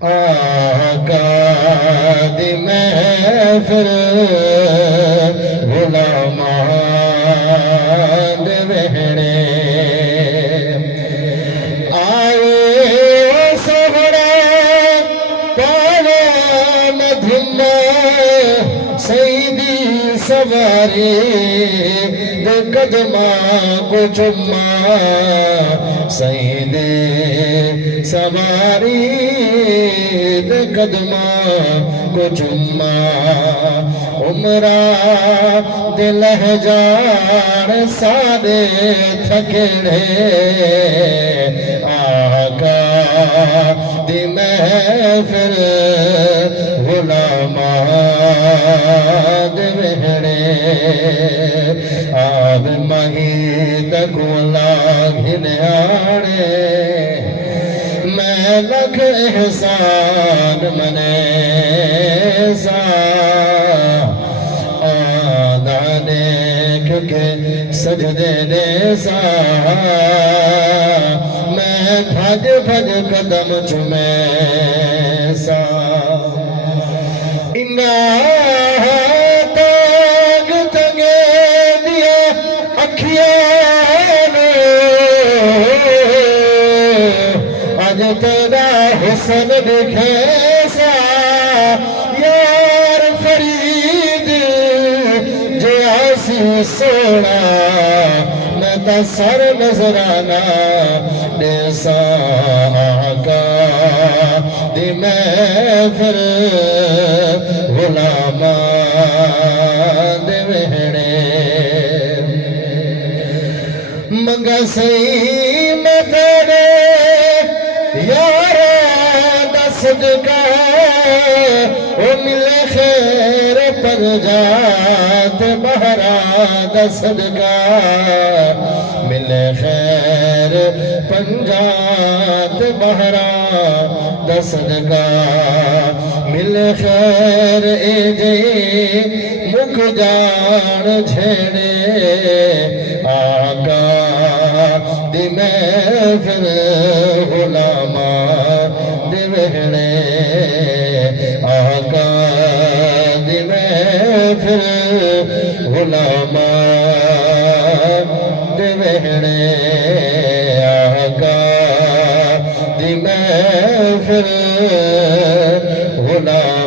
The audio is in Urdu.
آقا دی محفل غلاماں دے وہڑے آئے سہرا پاوا مدھما سیدی سواری دے قدماں کو چما سیدی سواری دے قدماں کو چما عمرہ دے لہجان سادے تھکڑے آقا دی محفل غلاماں دے وہڑے آب مہی تکولا گھنیاڑے میں لکھ احسان منے سا آدانے کیونکہ سجدے دے سا میں بھج بھج قدم چمے سا تاگ تنگے دیا اکھیاں آج تیرا حسن دکھے سا یار فرید جو آسی سونا میں تا سر نظرانہ دیسا آقا دی محفل غلاماں دے وہڑے منگا سی میں تیرے یارا دا صدقہ او ملے خیر پر جات بہرا دا صدقہ ملے خیر پنجات بہرا دا صدقہ ملے خیر اے جے مک جان جھیڑے آقا دی محفل غلاماں دے وہڑے آقا دی محفل غلاماں دے وہڑے آقا دی محفل غلاماں